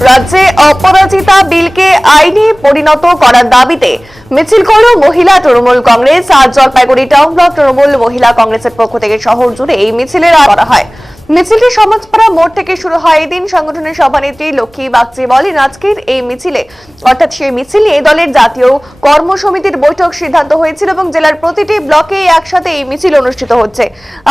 রাজ্যে অপরাজিতা বিলকে আইনে পরিণত করার দাবিতে মিছিল করল মহিলা তৃণমূল কংগ্রেস আর জলপাইগুড়ি টাউন ব্লক তৃণমূল মহিলা কংগ্রেসের পক্ষ থেকে শহর জুড়ে এই মিছিলের করা হয়। মিছিলটি সমাজপাড়া মোড় থেকে শুরু হয়। এদিন সংগঠনের সভানেত্রী লক্ষ্মী বাগচি বলেন আজকের এই মিছিলে অর্থাৎ সেই মিছিল নিয়ে দলের জাতীয় কর্মসমিতির বৈঠক সিদ্ধান্ত হয়েছিল এবং জেলার প্রতিটি ব্লকে একসাথে এই মিছিল অনুষ্ঠিত হচ্ছে।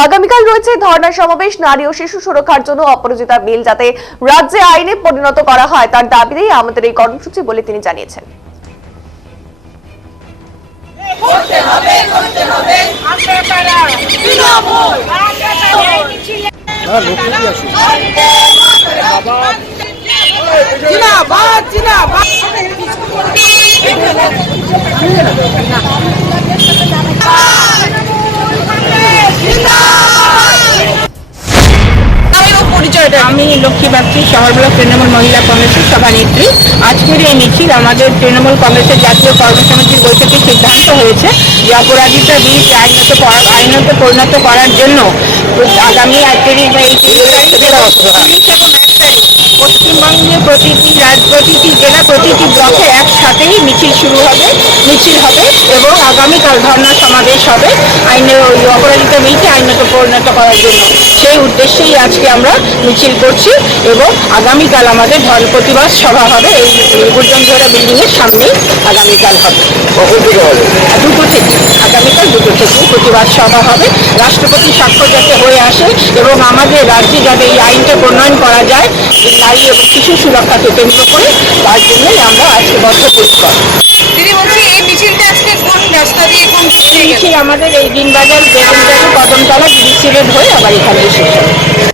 আগামীকাল রয়েছে ধর্ণা সমাবেশ নারী ও শিশু সুরক্ষার জন্য অপরাজিতা বিল যাতে রাজ্যে আইনে পরিণত করা হয় তার দাবিতেই আমাদের এই কর্মসূচি বলে তিনি জানিয়েছেন। আমরা কারা তৃণমূল আমরা কারা এই মিছিলে জিন্দাবাদ লক্ষ্মী বাগচি শহর ব্লক তৃণমূল মহিলা কংগ্রেসের সভানেত্রী। আজকের এই মিছিল আমাদের তৃণমূল কংগ্রেসের জাতীয় কর্মসমিতির বৈঠকে সিদ্ধান্ত হয়েছে যে অপরাজিতা বিলকে আইনত আইনত পরিণত করার জন্য আগামী আজকের পশ্চিমবঙ্গে প্রতিটি রাজ, প্রতিটি জেলা, প্রতিটি ব্লকে একসাথেই মিছিল শুরু হবে, মিছিল হবে এবং আগামীকাল ধর্ণা সমাবেশ হবে। আইনে ওই অপরাজিতা বিলকে পরিণত করার জন্য। সেই উদ্দেশ্যেই আজকে আমরা মিছিল করছি এবং আগামীকাল আমাদের ধর প্রতিবাদ সভা হবে এই গুরজনঝোড়া বিল্ডিংয়ের সামনেই আগামীকাল হবে। দুটো থেকে। আগামীকাল দুটো থেকে প্রতিবাদ সভা হবে। রাষ্ট্রপতি স্বাক্ষর যাতে হয়ে আসে এবং আমাদের রাজ্যে যাতে এই আইনটা প্রণয়ন করা যায় যে নারী এবং শিশু সুরক্ষাকে কেন্দ্র করে তার জন্যই আমরা আজকে বদ্ধপরিকর দিদি বলছি এই মিছিলটা আজকে কোন রাস্তা দিয়ে কোন মিছিল আমাদের এই দিনবাজার বেগুনবাড়ি গিরিসিলেট হয়ে আবার এখানে হবে